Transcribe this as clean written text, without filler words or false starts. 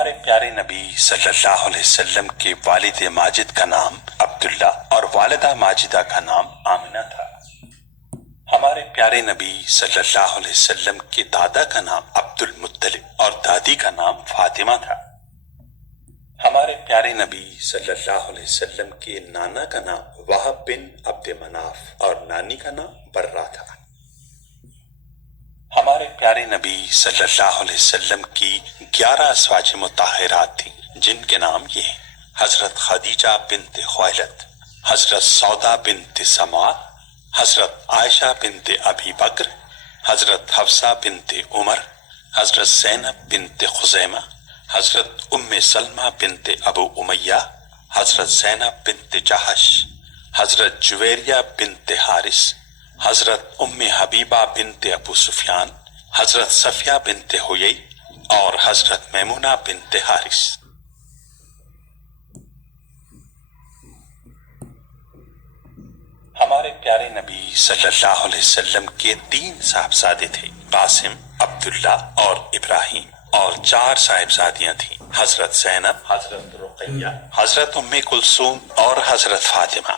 ہمارے پیارے نبی صلی اللہ علیہ وسلم کے والد ماجد کا نام عبداللہ اور والدہ ماجدہ کا نام آمنہ تھا۔ ہمارے پیارے نبی صلی اللہ علیہ وسلم کے دادا کا نام عبد المطلب اور دادی کا نام فاطمہ تھا۔ ہمارے پیارے نبی صلی اللہ علیہ وسلم کے نانا کا نام وہب بن عبد مناف اور نانی کا نام برہ تھا۔ ہمارے پیارے نبی صلی اللہ علیہ وسلم کی 11 ازواج مطہرات تھیں، جن کے نام یہ ہیں: حضرت خدیجہ بنت خویلد، حضرت سودا بنت سماء، حضرت عائشہ بنت ابی بکر، حضرت حفصہ بنت عمر، حضرت زینب بنت خزیمہ، حضرت ام سلمہ بنت ابو امیہ، حضرت زینب بنت جہش، حضرت جویریہ بنت حارث، حضرت ام حبیبہ بنت ابو سفیان، حضرت صفیہ بنت حیی اور حضرت میمونہ بنت حارث۔ ہمارے پیارے نبی صلی اللہ علیہ وسلم کے 3 صاحبزادے تھے: قاسم، عبداللہ اور ابراہیم، اور 4 صاحبزادیاں تھیں: حضرت زینب، حضرت رقیہ، حضرت ام کلثوم اور حضرت فاطمہ۔